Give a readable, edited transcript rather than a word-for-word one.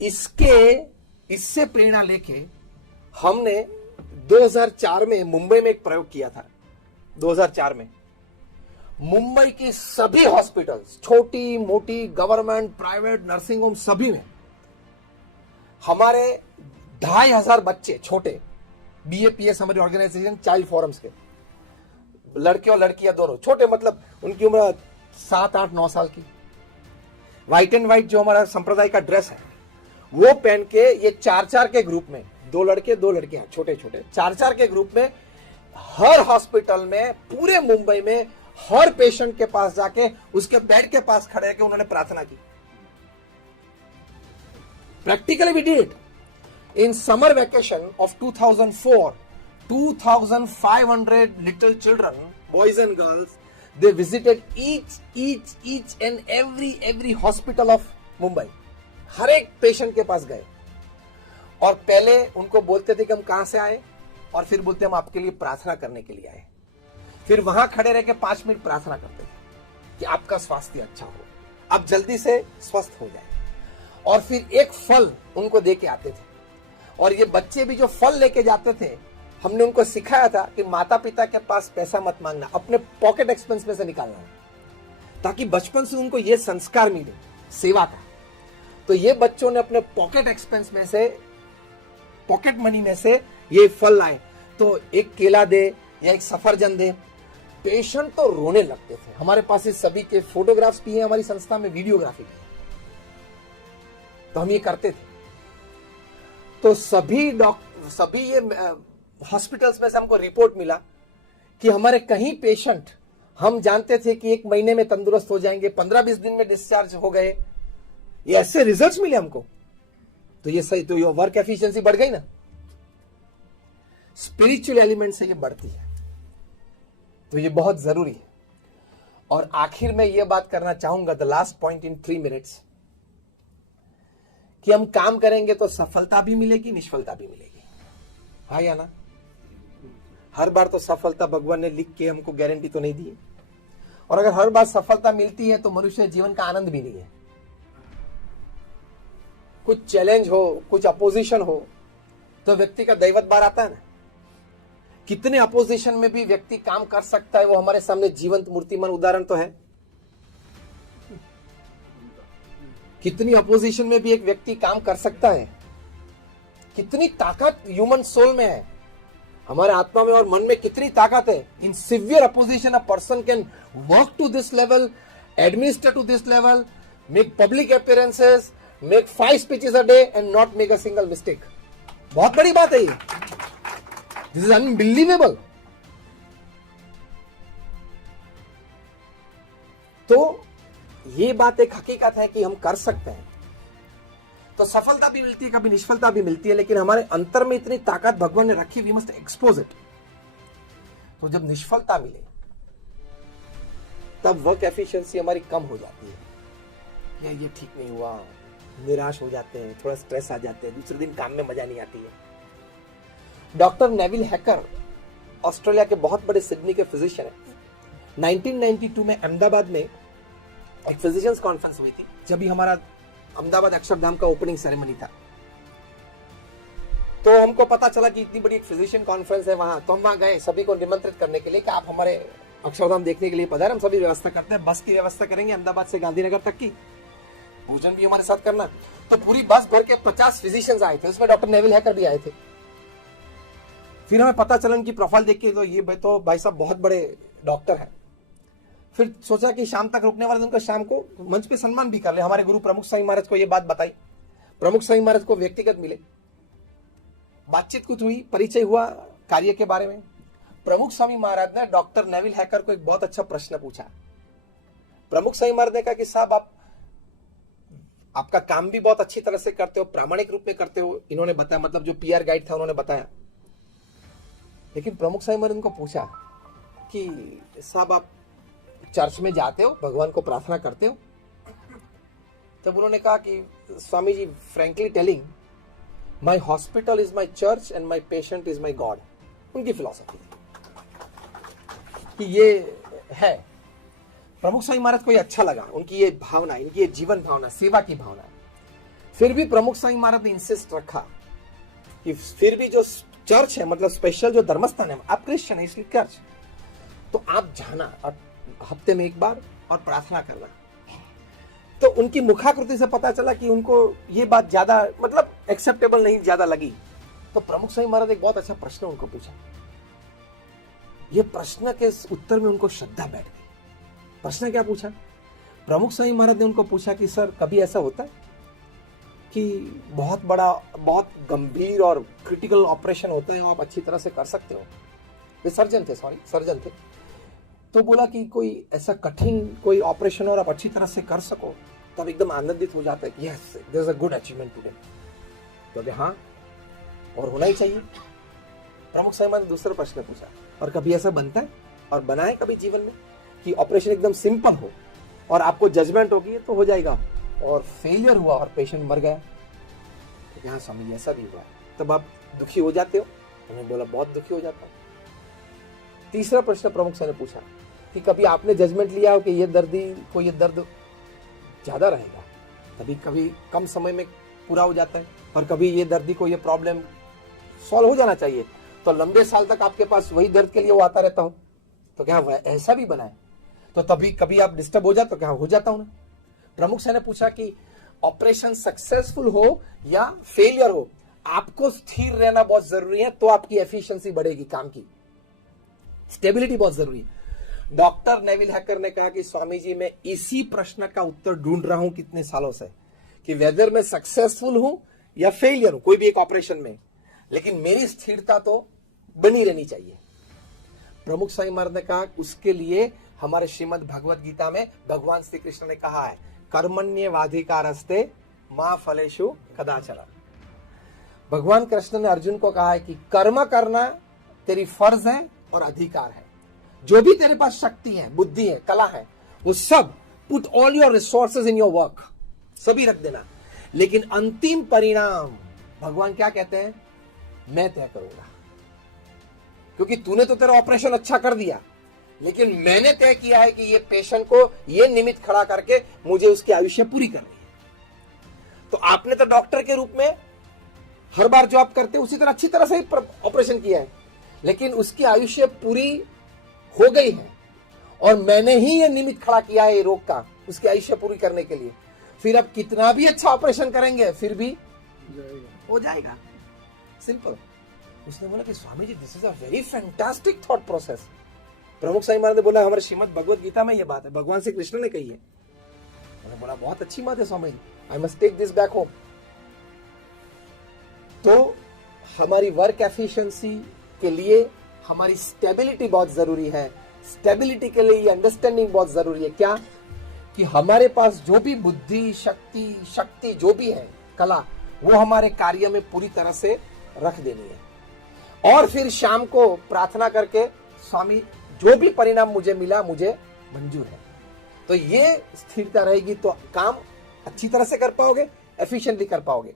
इससे प्रेरणा लेके हमने 2004 में मुंबई में एक प्रयोग किया था। 2004 में मुंबई की सभी हॉस्पिटल्स, छोटी मोटी, गवर्नमेंट, प्राइवेट, नर्सिंग होम, सभी में हमारे 2500 बच्चे, छोटे BAPS हमारी ऑर्गेनाइजेशन चाइल्ड फोरम्स के, लड़के और लड़कियां दोनों, छोटे मतलब उनकी उम्र 7, 8, 9 साल की, व्हाइट एंड व्हाइट जो हमारा संप्रदाय का ड्रेस है वो पहन के, ये 4-4 के ग्रुप में, 2 लड़के 2 लड़कियां, छोटे छोटे 4-4 के ग्रुप में, हर हॉस्पिटल में, पूरे मुंबई में, हर पेशेंट के पास जाके उसके बेड के पास खड़े होकर उन्होंने प्रार्थना की। Practically we did it. In summer vacation of 2004, 2,500 little children, boys and girls, they visited each and every hospital of Mumbai. हर एक पेशेंट के पास गए और पहले उनको बोलते थे कि हम कहां से आए, और फिर बोलते हम आपके लिए प्रार्थना करने के लिए आए। फिर वहां खड़े रह के 5 मिनट प्रार्थना करते थे कि आपका स्वास्थ्य अच्छा हो, आप जल्दी से स्वस्थ हो जाए, और फिर एक फल उनको दे के आते थे। और ये बच्चे भी जो फल लेके जाते थे, हमने उनको सिखाया था कि माता पिता के पास पैसा मत मांगना, अपने पॉकेट एक्सपेंस में से निकालना, ताकि बचपन से उनको ये संस्कार मिले सेवा का। तो ये बच्चों ने अपने पॉकेट एक्सपेंस में से, पॉकेट मनी में से ये फल लाए, तो एक केला दे या एक सफरजन दे, पेशेंट तो रोने लगते थे। हमारे पास इस सभी के फोटोग्राफ्स भी हैं, हमारी संस्था में वीडियोग्राफी भी है, तो हम ये करते थे। तो सभी ये हॉस्पिटल्स में से हमको रिपोर्ट मिला कि हमारे कहीं पेशेंट हम जानते थे कि 1 महीने में तंदुरुस्त हो जाएंगे, 15-20 दिन में डिस्चार्ज हो गए, ये ऐसे रिजल्ट्स मिले हमको। तो ये सही, तो ये वर्क एफिशिएंसी बढ़ गई ना। स्पिरिचुअल एलिमेंट से ये बढ़ती है, तो ये बहुत जरूरी है। और आखिर में ये बात करना चाहूंगा, the last point in 3 minutes, कि हम काम करेंगे तो सफलता भी मिलेगी, निष्फलता भी मिलेगी, हाँ या ना। हर बार तो सफलता भगवान ने लिख के हमको गारंटी तो नहीं दी है, और अगर हर बार सफलता मिलती है तो मनुष्य जीवन का आनंद भी नहीं है। कुछ चैलेंज हो, कुछ अपोजिशन हो, तो व्यक्ति का दैवत बार आता है ना। कितने अपोजिशन में भी व्यक्ति काम कर सकता है, वो हमारे सामने जीवंत मूर्तिमान उदाहरण तो है। कितनी अपोजिशन में भी एक व्यक्ति काम कर सकता है। कितनी ताकत ह्यूमन सोल में है, हमारे आत्मा में और मन में कितनी ताकत है। In severe opposition a person can work to this level, administer to this level, make public appearances, make 5 speeches a day and not make a single mistake. बहुत बड़ी बात है ये, दिस इज अनबिलीवेबल। तो ये बात एक हकीकत है कि हम कर सकते हैं। तो सफलता भी मिलती है, कभी निष्फलता भी मिलती है, लेकिन हमारे अंतर में इतनी ताकत भगवान ने रखी, वी मस्ट एक्सपोज इट। तो जब निष्फलता मिले तब वर्क एफिशिएंसी हमारी कम हो जाती है। ये ठीक नहीं हुआ, निराश हो जाते हैं, थोड़ा स्ट्रेस आ जाते हैं, दूसरे दिन काम में मजा नहीं आती है। डॉक्टर नेविल हैकर ऑस्ट्रेलिया के बहुत बड़े सिडनी के फिजिशियन है। 1992 में अहमदाबाद में एक फिजिशियंस कॉन्फ्रेंस हुई थी, जब भी हमारा अहमदाबाद अक्षरधाम का ओपनिंग सेरेमनी था। तो हमको पता चला कि इतनी बड़ी एक फिजिशियन कॉन्फ्रेंस है वहां, तो हम वहां गए सभी को निमंत्रित करने के लिए कि आप हमारे अक्षरधाम देखने के लिए पधारें। हम सभी व्यवस्था करते हैं, बस की व्यवस्था करेंगे अहमदाबाद से गांधीनगर तक की, भोजन भी हमारे साथ करना। तो पूरी बस भर के 50 फिजिशियंस आए थे, उसमें डॉक्टर नेविल हैकर भी आए थे। फिर हमें पता चला उनकी प्रोफाइल देख के, तो ये भाई साहब बहुत बड़े डॉक्टर हैं। फिर सोचा कि शाम तक रुकने वाले, उनका शाम को मंच पे सम्मान भी कर ले। हमारे गुरु प्रमुख स्वामी महाराज को ये बात बताई, प्रमुख स्वामी महाराज को व्यक्तिगत मिले, बातचीत कुछ हुई, परिचय हुआ कार्य के बारे में। प्रमुख स्वामी महाराज ने डॉक्टर नेविल हैकर को एक बहुत अच्छा प्रश्न पूछा। प्रमुख स्वामी महाराज ने कहा कि साहब आपका काम भी बहुत अच्छी तरह से करते हो, प्रामाणिक रूप में करते हो, इन्होंने बताया, मतलब जो पीआर गाइड था उन्होंने बताया। लेकिन प्रमुख स्वामी महाराज उनको पूछा कि साहब आप चर्च में जाते हो, भगवान को प्रार्थना करते हो? तब उन्होंने कहा कि Swami ji, frankly telling, my hospital is my church and my patient is my god. उनकी फिलॉसफी कि ये है। प्रमुख स्वामी महाराज को ये अच्छा लगा, उनकी ये भावना, इनकी ये जीवन भावना, सेवा की भावना। फिर भी प्रमुख स्वामी महाराज ने इंसिस्ट रखा कि फिर भी जो चर्च है, मतलब स्पेशल जो धर्मस्थान है, आप क्रिश्चियन है इसलिए चर्च, तो आप जाना और हफ्ते में एक बार और प्रार्थना करना। तो उनकी मुखाकृति से पता चला कि उनको ये बात ज्यादा मतलब एक्सेप्टेबल नहीं ज्यादा लगी। तो प्रमुख स्वामी महाराज एक बहुत अच्छा प्रश्न उनको पूछा। ये प्रश्न के उत्तर में उनको श्रद्धा बैठ गई। प्रश्न क्या पूछा? प्रमुख स्वामी महाराज ने उनको पूछा कि सर कभी ऐसा होता है कि बहुत बड़ा, बहुत गंभीर और क्रिटिकल ऑपरेशन होता है, आप अच्छी तरह से कर सकते हो? वे सर्जन थे। तो बोला कि कोई ऐसा कठिन कोई ऑपरेशन और आप अच्छी तरह से कर सको, तब एकदम आनंदित हो जाता है कि yes there is a good achievement today. तो हाँ, और होना ही चाहिए। प्रमुख स्वामी महाराज ने दूसरा प्रश्न पूछा, और कभी ऐसा बनता है और बना है कभी जीवन में कि ऑपरेशन एकदम सिंपल हो और आपको जजमेंट होगी तो हो जाएगा, और फेलियर हुआ और पेशेंट मर गया? तो हाँ स्वामी ऐसा भी हुआ है। तब आप दुखी हो जाते हो? उन्होंने बोला बहुत दुखी हो जाता हूं। तीसरा प्रश्न प्रमुख स्वामी ने पूछा कि कभी आपने जजमेंट लिया हो कि ये दर्दी को ये दर्द ज्यादा रहेगा, कभी कम समय में पूरा हो जाता है, और कभी ये दर्दी को ये प्रॉब्लम सॉल्व हो जाना चाहिए, तो लंबे साल तक आपके पास वही दर्द के लिए वो आता रहता हो? तो क्या ऐसा भी बना है? तो तभी कभी आप डिस्टर्ब हो जाते हो? क्या हो जाता हूं ना। प्रमुख स्वामी ने पूछा कि ऑपरेशन सक्सेसफुल हो या फेलियर हो, आपको स्थिर रहना बहुत जरूरी है, तो आपकी एफिशिएंसी बढ़ेगी, काम की स्टेबिलिटी बहुत जरूरी है। डॉक्टर नेविल हैकर ने कहा कि स्वामी जी मैं इसी प्रश्न का उत्तर ढूंढ रहा हूं कितने सालों से, कि वेदर मैं सक्सेसफुल हूं या फेलियर हूं कोई भी एक ऑपरेशन में, लेकिन मेरी स्थिरता तो बनी रहनी चाहिए। प्रमुख स्वामी महाराज ने कहा उसके लिए हमारे श्रीमद् भगवत गीता में भगवान श्री कृष्ण ने कहा है, कर्मण्येवाधिकारस्ते मा फलेषु कदाचन। भगवान कृष्ण ने अर्जुन को कहा है कि कर्म करना तेरी फर्ज है और अधिकार है। जो भी तेरे पास शक्ति है, बुद्धि है, कला है, वो सब put all your resources in your work, सभी रख देना, लेकिन अंतिम परिणाम भगवान क्या कहते हैं? मैं तय करूंगा। क्योंकि तूने तो तेरा ऑपरेशन अच्छा कर दिया, लेकिन मैंने तय किया है कि ये पेशेंट को ये निमित्त खड़ा करके मुझे उसकी आयुष्य पूरी करनी है। तो आपने तो डॉक्टर के रूप में हर बार जो आप करते उसी तरह अच्छी तरह से ऑपरेशन किया है, लेकिन उसकी आयुष्य पूरी हो गई है, और मैंने ही ये निमित्त खड़ा किया है ये रोग का उसकी आयुष्य पूरी करने के लिए। फिर आप कितना भी अच्छा ऑपरेशन करेंगे फिर भी हो जाएगा, सिंपल। उसने बोला कि Swami ji this is a very fantastic thought process. Pramukh Swami महाराज ने बोला हमारे श्रीमद् भगवत गीता में ये बात है, भगवान श्री कृष्ण ने कही है। उन्होंने बोला बहुत अच्छी बात है Swami ji, I must take this back home. तो हमारी वर्क एफिशिएंसी के लिए हमारी स्टेबिलिटी बहुत जरूरी है। स्टेबिलिटी के लिए ये अंडरस्टैंडिंग बहुत जरूरी है, क्या कि हमारे पास जो भी बुद्धि, शक्ति जो भी है, कला, वो हमारे कार्य में पूरी तरह से रख देनी है, और फिर शाम को प्रार्थना करके स्वामी जो भी परिणाम मुझे मिला मुझे मंजूर है। तो ये स्थिरता रहेगी तो काम अच्छी तरह से कर पाओगे, एफिशिएंटली कर पाओगे।